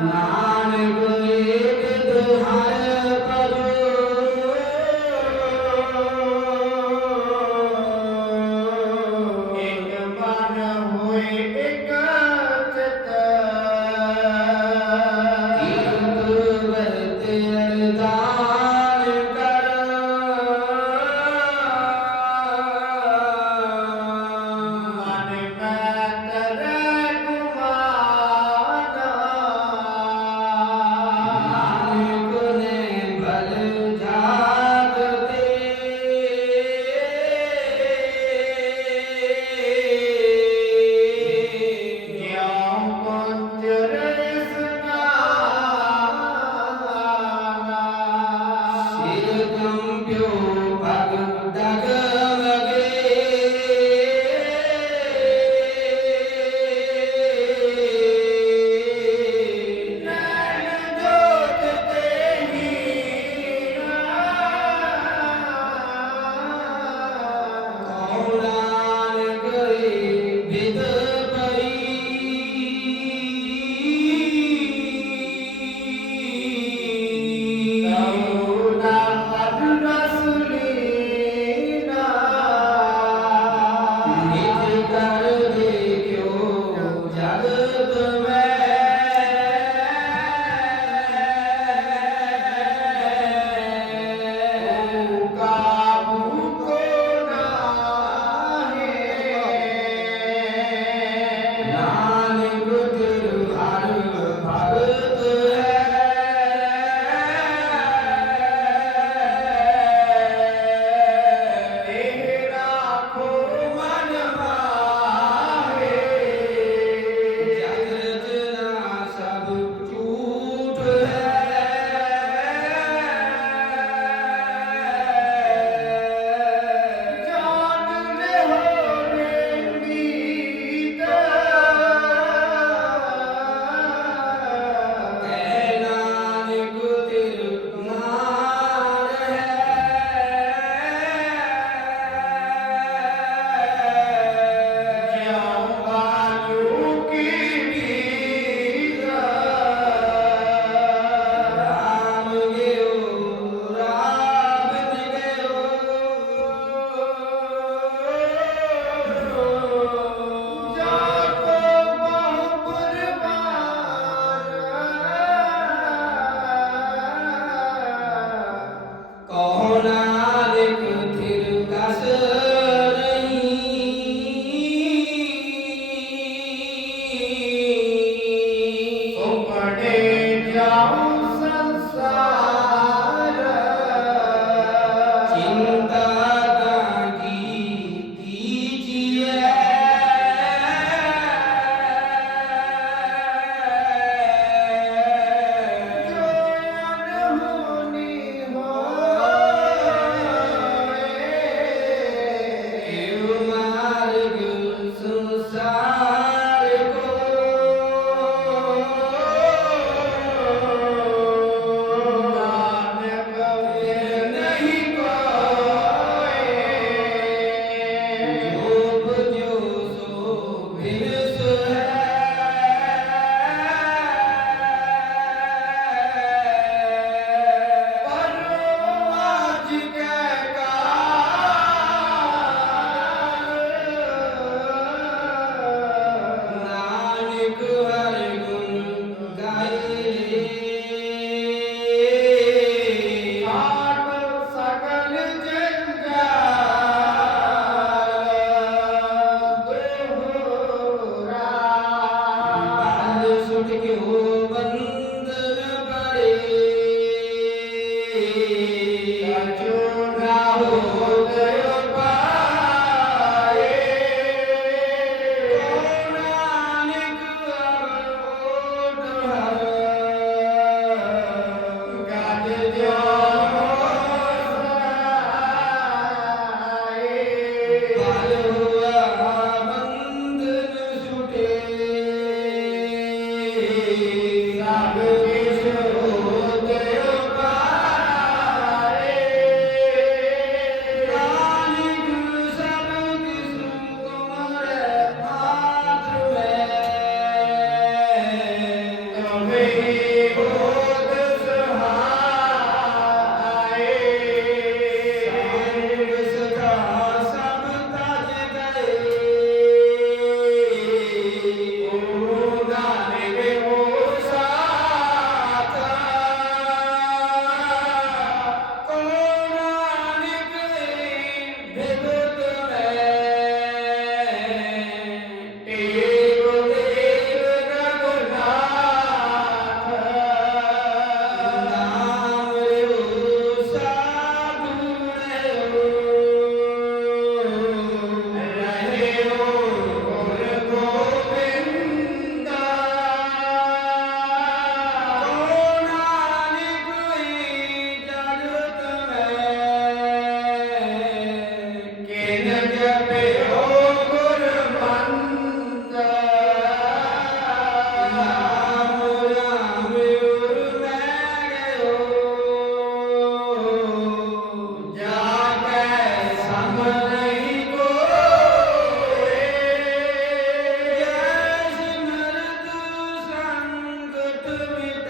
நான்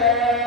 day.